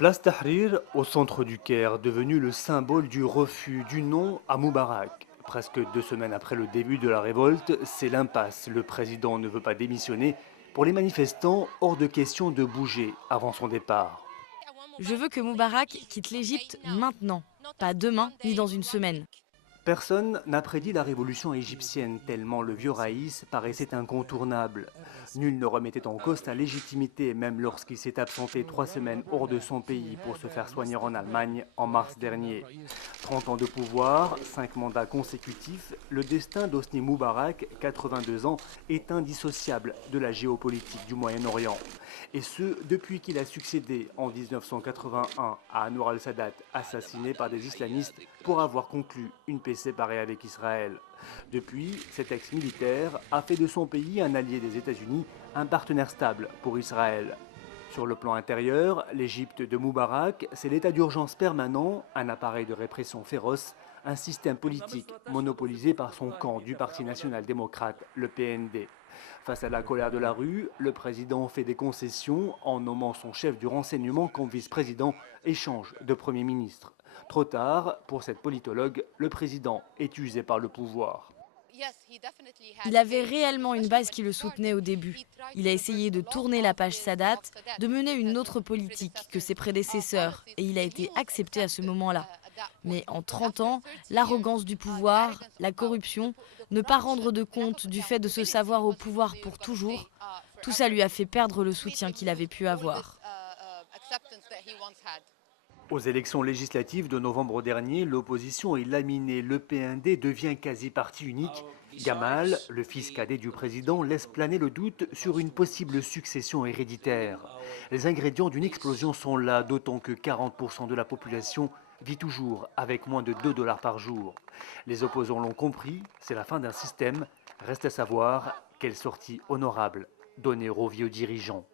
Place Tahrir, au centre du Caire, devenu le symbole du refus du non à Moubarak. Presque 2 semaines après le début de la révolte, c'est l'impasse. Le président ne veut pas démissionner. Pour les manifestants, hors de question de bouger avant son départ. Je veux que Moubarak quitte l'Égypte maintenant, pas demain ni dans une semaine. Personne n'a prédit la révolution égyptienne, tellement le vieux Raïs paraissait incontournable. Nul ne remettait en cause sa légitimité, même lorsqu'il s'est absenté 3 semaines hors de son pays pour se faire soigner en Allemagne en mars dernier. 30 ans de pouvoir, 5 mandats consécutifs, le destin d'Hosni Moubarak, 82 ans, est indissociable de la géopolitique du Moyen-Orient. Et ce, depuis qu'il a succédé en 1981 à Anwar al-Sadat, assassiné par des islamistes pour avoir conclu une paix séparée avec Israël. Depuis, cet ex-militaire a fait de son pays un allié des États-Unis, un partenaire stable pour Israël. Sur le plan intérieur, l'Égypte de Moubarak, c'est l'état d'urgence permanent, un appareil de répression féroce, un système politique monopolisé par son camp du Parti national-démocrate, le PND. Face à la colère de la rue, le président fait des concessions en nommant son chef du renseignement comme vice-président et change de Premier ministre. Trop tard, pour cette politologue, le président est usé par le pouvoir. Il avait réellement une base qui le soutenait au début. Il a essayé de tourner la page Sadat, de mener une autre politique que ses prédécesseurs, et il a été accepté à ce moment-là. Mais en 30 ans, l'arrogance du pouvoir, la corruption, ne pas rendre de compte du fait de se savoir au pouvoir pour toujours, tout ça lui a fait perdre le soutien qu'il avait pu avoir. Aux élections législatives de novembre dernier, l'opposition est laminée. Le PND devient quasi parti unique. Gamal, le fils cadet du président, laisse planer le doute sur une possible succession héréditaire. Les ingrédients d'une explosion sont là, d'autant que 40% de la population vit toujours avec moins de 2 dollars par jour. Les opposants l'ont compris, c'est la fin d'un système. Reste à savoir quelle sortie honorable donner aux vieux dirigeants.